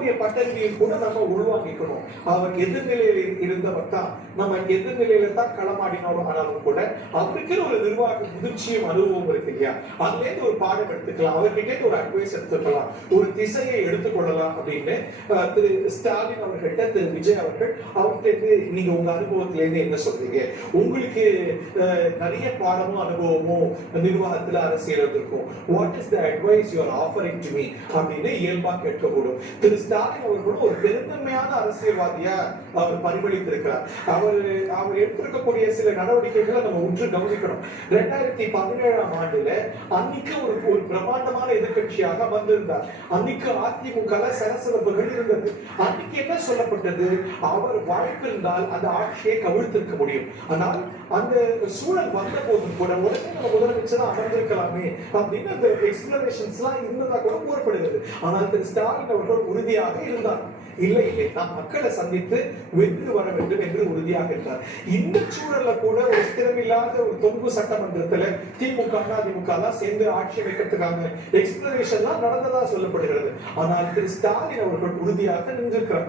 இருக்கக்கூடிய பட்டறிவையும் கூட நம்ம உள்வாங்கிக்கணும். அவர் எதிர்நிலையில் இருந்தவர் தான், நம்ம எதிர்நிலையில தான் களமாடினோம். ஆனாலும் கூட அவருக்கு ஒரு நிர்வாக முதிர்ச்சியும் அனுபவம் இருக்கு இல்லையா, அதுல இருந்து ஒரு பாடம் எடுத்துக்கலாம், அவர்கிட்ட ஒரு அட்வைஸ் எடுத்துக்கலாம், ஒரு திசையை எடுத்துக்கொள்ளலாம் அப்படின்னு திரு ஸ்டாலின் அவர்கள்ட்ட திரு விஜய் அவர்கள் அவர்கிட்ட நீங்க உங்க அனுபவத்தில இருந்து என்ன சொல்றீங்க, உங்களுக்கு நிறைய பாடமும் அனுபவமும் நிர்வாகத்துல அரசியல் இருக்கும், what is the advice you are offering to me அப்படின்னு இயல்பா கேட்கக்கூடும். திரு ஸ்டாலின் அவர்களும் ஒரு பெருந்தன்மையான அரசியல்வாதியா அவர் பரிமளித்திருக்கிறார். அவர் எடுத்திருக்கக்கூடிய சில நடவடிக்கைகளை நம்ம உற்று கவனிக்கணும். 2017ஆம் ஆண்டுல அன்னைக்கு ஒரு பிரம்மாண்டமான எதிர்கட்சியாக வந்திருந்தார். அன்னைக்கு அதிமுக சலசலப்புகள் இருந்தது. அன்னைக்கு என்ன சொல்லப்பட்டது, அவர் வாய்ப்பு இருந்தால் அந்த ஆட்சியை கவிழ்த்திருக்க முடியும். ஆனால் அந்த சூழல் வந்த போதும் கூட உடனே நம்ம முதலமைச்சர் அமர்ந்திருக்கலாமே அப்படின்னு அந்த எக்ஸ்பிளனேஷன்ஸ் எல்லாம் இருந்ததா கூட கூறப்படுகிறது. ஆனால் திரு ஸ்டாலின் அவர்கள் உறுதியாக இருந்தார். இல்லை இல்லை, நாம் மக்களை சந்தித்து வென்று வர வேண்டும் என்று உறுதியாக இருந்தார். இந்த சூழல்ல கூட ஒரு ஸ்திரமில்லாத ஒரு தொங்கு சட்டமன்றத்துல திமுக அதிமுக சேர்ந்து ஆட்சி அமைக்கிறதுக்கான எக்ஸ்பிளனேஷன் நடந்ததா சொல்லப்படுகிறது. ஆனால் திரு ஸ்டாலின் அவர்கள் உறுதியாக நின்றிருக்கிறார்.